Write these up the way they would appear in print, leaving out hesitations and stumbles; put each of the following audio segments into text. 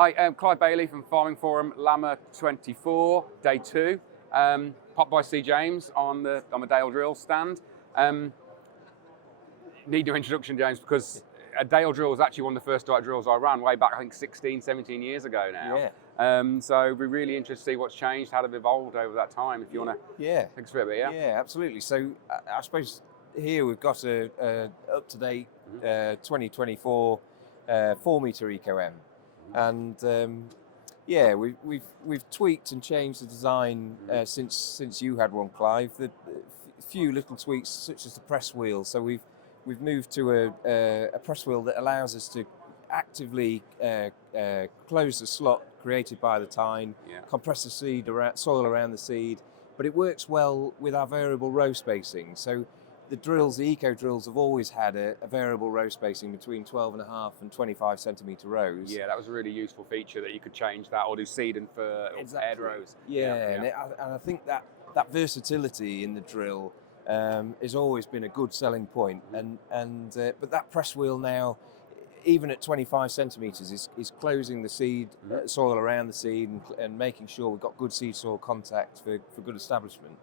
Hi, Clive Bailey from Farming Forum, Lamma 24, day 2. Popped by C. James on the Dale drill stand. Need no introduction, James, because a Dale drill was actually one of the first direct drills I ran way back, I think 16, 17 years ago now. Yeah. So we're really interested to see what's changed, how they've evolved over that time, if you want to take us through a bit, yeah? Yeah, absolutely. So I suppose here we've got a up-to-date 2024 4-meter Eco-M. And yeah, we've tweaked and changed the design since you had one, Clive. The few little tweaks, such as the press wheel. So we've moved to a press wheel that allows us to actively close the slot created by the tine, compress the seed soil around the seed, but it works well with our variable row spacing. So the drills, the eco drills, have always had a variable row spacing between 12.5 and 25 centimetre rows. Yeah, that was a really useful feature that you could change that or do seed and fir or paired rows. And I think that versatility in the drill has always been a good selling point. But that press wheel now, even at 25 centimetres, is closing the seed soil around the seed and making sure we've got good seed soil contact for good establishment.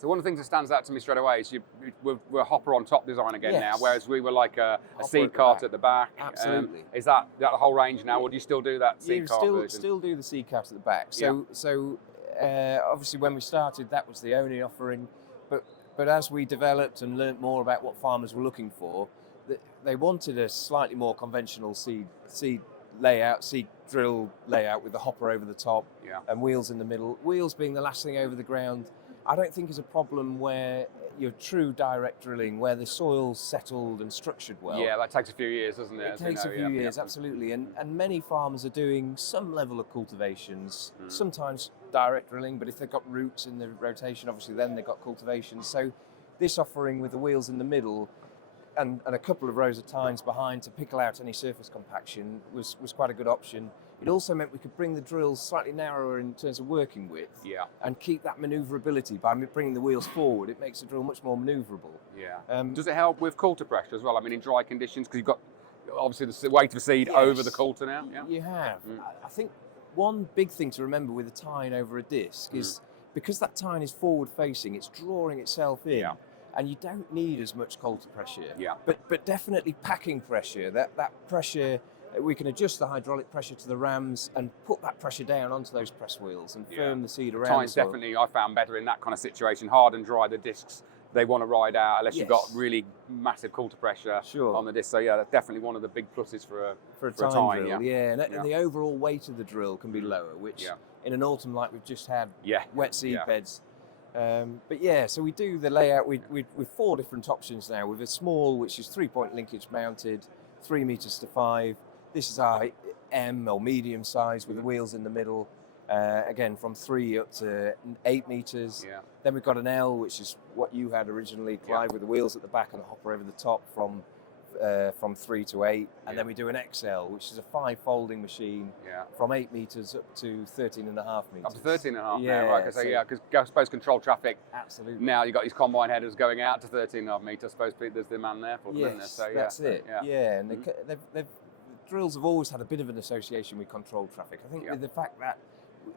So one of the things that stands out to me straight away is we're hopper on top design again now, whereas we were like a seed cart at the back. Absolutely. Is that the whole range now, or do you still do that seed cart version? Still do the seed cart at the back. So obviously when we started, that was the only offering. But as we developed and learnt more about what farmers were looking for, they wanted a slightly more conventional seed layout, seed drill layout with the hopper over the top and wheels in the middle. Wheels being the last thing over the ground, I don't think is a problem where you're true direct drilling, where the soil's settled and structured well. Yeah, that takes a few years, doesn't it? It takes a few years, absolutely. And many farmers are doing some level of cultivations, sometimes direct drilling, but if they've got roots in the rotation, obviously then they've got cultivation. So this offering with the wheels in the middle and a couple of rows of tines behind to pickle out any surface compaction was quite a good option. It also meant we could bring the drills slightly narrower in terms of working width and keep that manoeuvrability by bringing the wheels forward. It makes the drill much more manoeuvrable. Does it help with coulter pressure as well? I mean, in dry conditions, because you've got obviously the weight of seed over the coulter now? You have. I think one big thing to remember with a tine over a disc is because that tine is forward facing, it's drawing itself in. And you don't need as much coulter pressure, but definitely packing pressure. That pressure, we can adjust the hydraulic pressure to the rams and put that pressure down onto those press wheels and firm the seed around. Tine's definitely, I found, better in that kind of situation. Hard and dry, the discs they want to ride out unless you've got really massive coulter pressure on the disc. So yeah, that's definitely one of the big pluses for a tine drill. And the overall weight of the drill can be lower, which in an autumn like we've just had, wet seed beds. But yeah, so we do the layout with 4 different options now. With a small, which is 3-point linkage mounted, 3 meters to 5. This is our M or medium size with the wheels in the middle. Again, from 3 up to 8 meters. Then we've got an L, which is what you had originally, Clive, with the wheels at the back and the hopper over the top from 3 to 8, and then we do an XL, which is a 5-folding machine from 8 meters up to 13.5 meters. Up to 13.5 now, right? So because I suppose control traffic. Absolutely. Now you've got these combine headers going out to 13.5 meters. I suppose there's demand there for them, isn't there? So that's it. And the drills have always had a bit of an association with controlled traffic. I think with the fact that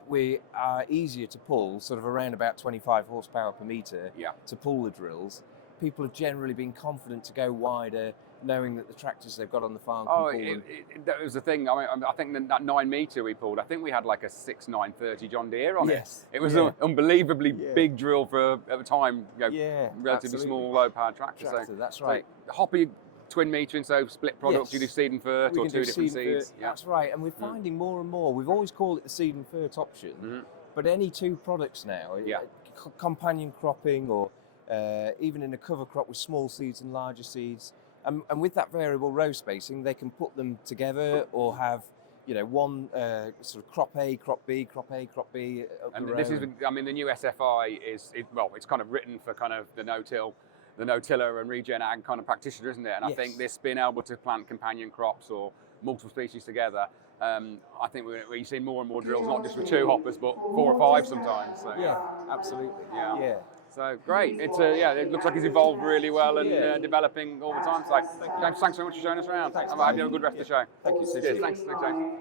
we are easier to pull, sort of around about 25 horsepower per meter to pull the drills, people have generally been confident to go wider, knowing that the tractors they've got on the farm can pull them. That was the thing. I mean, I think that 9 meter we pulled, I think we had like a 6.930 John Deere on it. It was an unbelievably big drill for, at the time, relatively small, low-powered tractor. So, that's right. Hoppy twin metering, so split products, you do seed and fert or 2 different seeds. That's right, and we're finding more and more. We've always called it the seed and fert option, but any 2 products now, companion cropping or even in a cover crop with small seeds and larger seeds, and with that variable row spacing, they can put them together or have one sort of crop A, crop B, crop A, crop B. And this is, I mean, the new SFI it's kind of written for kind of the no-tiller and regen ag kind of practitioner, isn't it? And I think this being able to plant companion crops or multiple species together, I think we're seeing more and more drills, not just with 2 hoppers, but 4 or 5 sometimes. So, absolutely. So great. It's it looks like it's evolved really well and developing all the time. So James, thanks so much for showing us around. I hope you have a good rest of the show. Thank you. Cheers. Thanks, James.